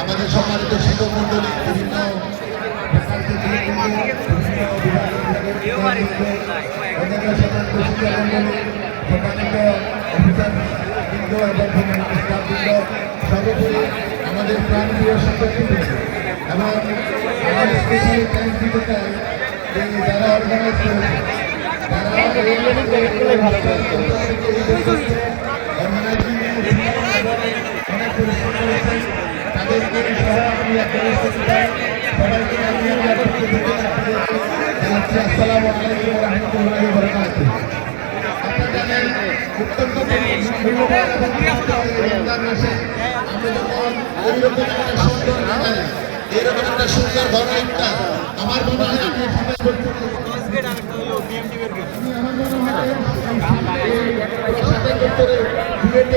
আমাদের সম্মানিত শিক্ষক মন্ডলী বিভিন্ন সর্বোপরি আমাদের প্রাণপ্রিয় শিক্ষার্থী এবং আমার স্পেশালি থ্যাংক দিতে চাই যে যারা অর্গানাইজ করেছে আসসালামু আলাইকুম ওয়া রাহমাতুল্লাহি ওয়া বারাকাতুহু। আপনারা জানেন অত্যন্ত মূল্যবান এবং রমজান মাসে আমরা যখন এইরকম একটা সুন্দর বাঙালি এইরকম একটা সুন্দর ঘর একটা আমার মনে হয় আমি আমার মনে হয়